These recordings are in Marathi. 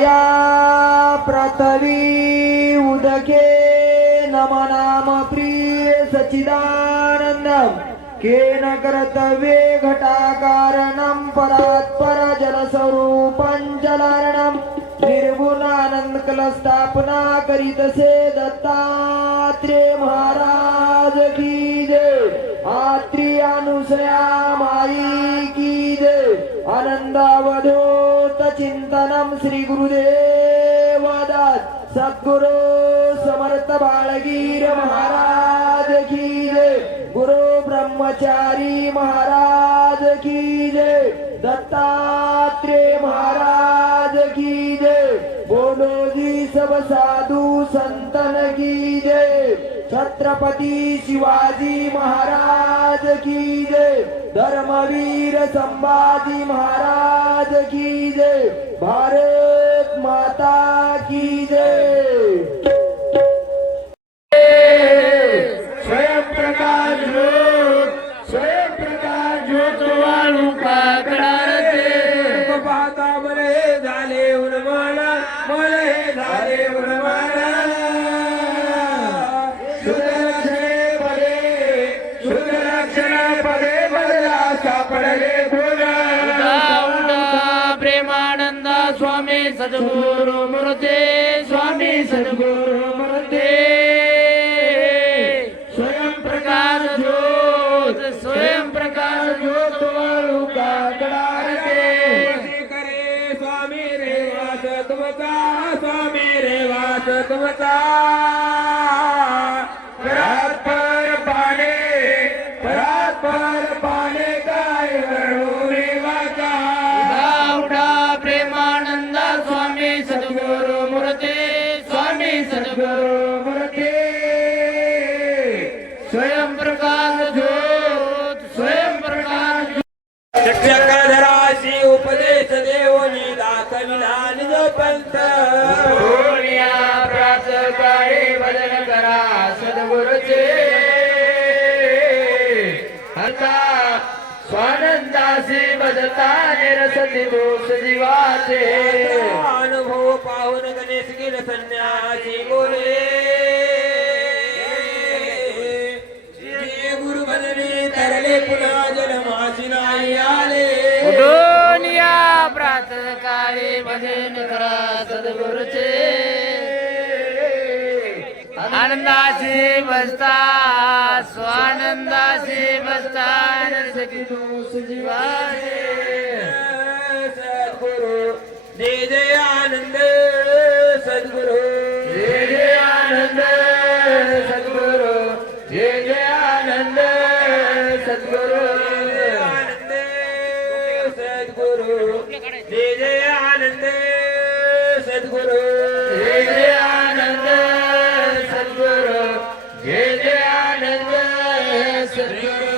माया पृथ्वी उदके नम नाम प्रिय सच्चिदानन्दम् केन कर्तव्ये घटाकारणं परात्पर जलस्वरूपं जलारणं। निर्गुणानन्दकलस्थापना करीतसे दत्तात्रे महाराज की जय। आत्री माई की जय। आनंदावधूत चिंतनम श्री गुरुदेव सद्गुरु समर्थ बाळगीर महाराज की जय गुरु ब्रह्मचारी महाराज की जय दत्तात्रेय महाराज की जय बोलो जी सब साधु संतन की जय। छत्रपती शिवाजी महाराज की जय। धर्मवीर संभाजी महाराज की जय। भारत माता की जय। मले झाले सुदर्शने पदे सुदर्शन पदे बदला सापडले प्रेमानंद स्वामी सद्गुरु मूर्ते स्वामी सद्गुरु। तुमचा स्वामी रे वास तुमचा परात पर पाने परात पर पाने काय वर्णू रे वाचा. गावडा प्रेमानंद स्वामी सद्गुरु मूर्ती. स्वामी सद्गुरु मूर्ती. स्वयं स्वानंदासी भजता निरस दिवस जीवाचे अनुभव पाहून गणेश गिर संन्यासी बोले। ትምህርት አልናሲ በስታ ስዋንንዳሲ በስታን ስኪኑ ስጅባሴ ሰድጉሩ ኒደያንንደ ሰድጉሩ ኒደያንንደ ሰድጉሩ ኒደያንንደ ሰድጉሩ सद्गुरु जय जय आनंद सद्गुरु जय जय आनंद सद्गुरु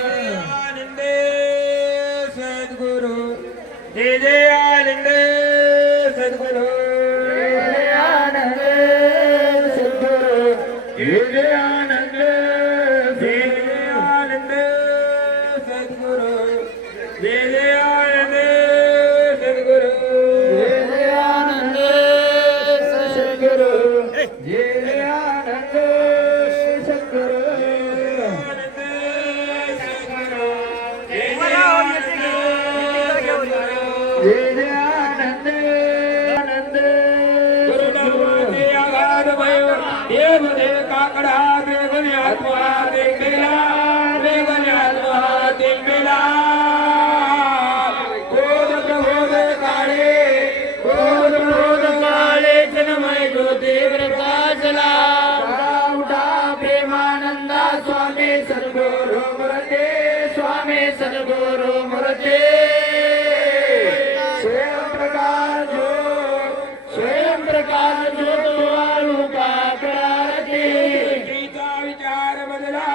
आनंद सद्गुरु जय जय आनंद जय எல்லா